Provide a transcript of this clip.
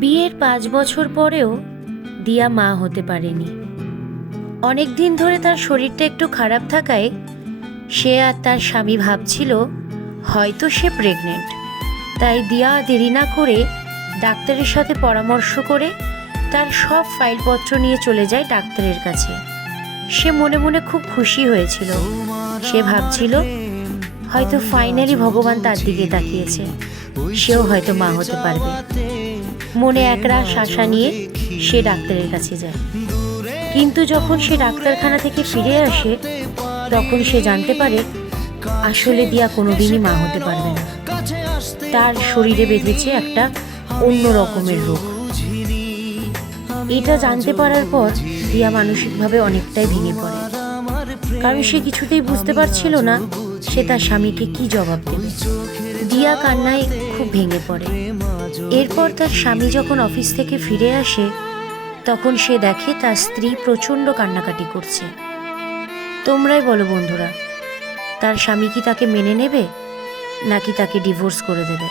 বিয়ের ৫ বছর পরেও দিয়া মা হতে পারেনি। অনেক দিন ধরে তার শরীরটা একটু খারাপ থাকায় সে আর তার স্বামী ভাবছিল হয়তো সে প্রেগনেন্ট। তাই দিয়া দেরি না করে ডাক্তারের সাথে পরামর্শ করে তার সব ফাইলপত্র নিয়ে চলে যায় ডাক্তারের কাছে। সে মনে মনে খুব খুশি হয়েছিল। সে ভাবছিল হয়তো ফাইনালি ভগবান তার দিকে তাকিয়েছে, সেও হয়তো মা হতে পারবে। মনে একরাশ আশা নিয়ে সে ডাক্তারের কাছে যায়। কিন্তু যখন সে ডাক্তারখানা থেকে ফিরে আসে তখন সে জানতে পারে আসলে দিয়া কোনোদিনই মা হতে পারবে না। তার শরীরে বেঁধেছে একটা অন্য রকমের রোগ। এটা জানতে পারার পর দিয়া মানসিকভাবে অনেকটাই ভেঙে পড়ে, কারণ সে কিছুতেই বুঝতে পারছিল না সে তার স্বামীকে কি জবাব দেবে। দিয়া কান্নায় খুব ভেঙে পড়ে। এরপর তার স্বামী যখন অফিস থেকে ফিরে আসে তখন সে দেখে তার স্ত্রী প্রচণ্ড কান্নাকাটি করছে। তোমরাই বলো বন্ধুরা, তার স্বামী কি তাকে মেনে নেবে নাকি তাকে ডিভোর্স করে দেবে?